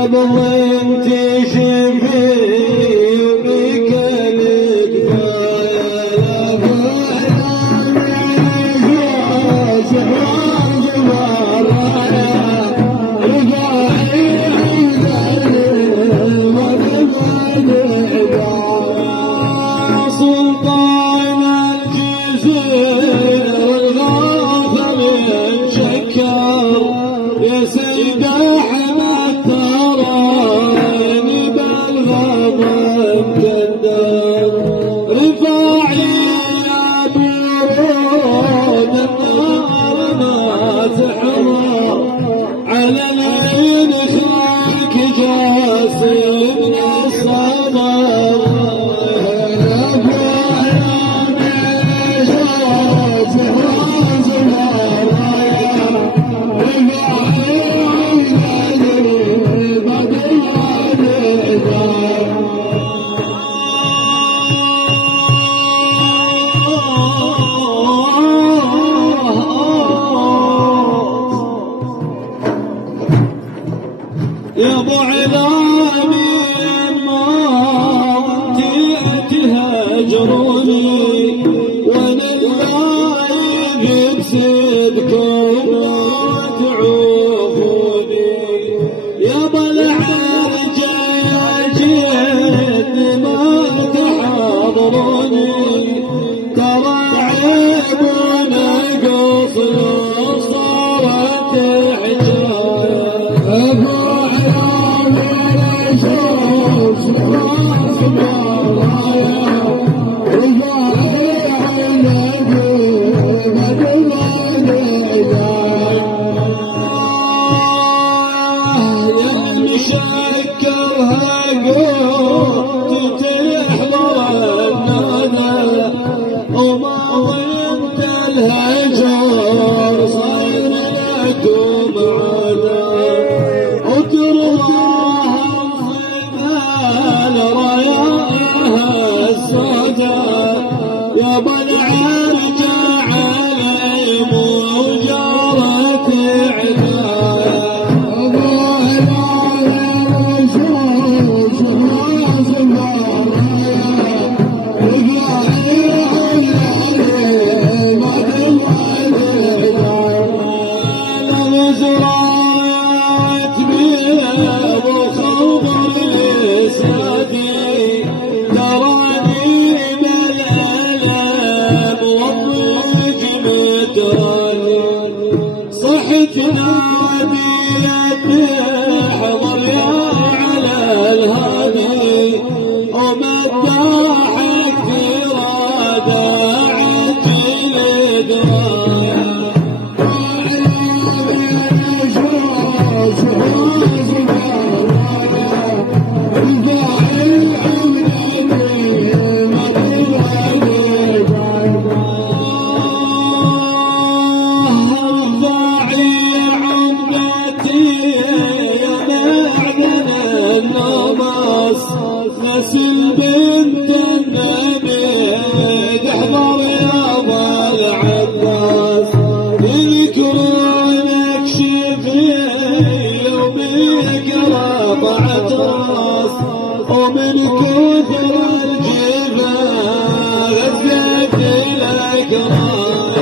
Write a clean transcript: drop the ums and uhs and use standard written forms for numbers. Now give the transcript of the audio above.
قبل انت شفي بك سلطان الجزير الغافر يتشكر يا سيد احمد تراني بالغضب كدر رفاعي يا برود النار ناس حمر على العين اخراك جاسي من الصبر يا ابو عظامي ما تهجروني وانا اللايق بصدقكم تعوفوني يا ابو العرجة جد ما تحاضروني ترى عيب ونقص صارت حجايه وما ضمت الهجر صاير لكم عدا وترضاهم ظلال راياها السوداء يا ابو العرجة عليهم وجارت عدايا صحت نادي احضر يا على الهادي ومداحك ترادى عجل درايا غسل بنت النبي تحضر يا ابو العباس يذكرونك شفي وبيك رفعت راس ومن كثر الجفا غزلت لك راس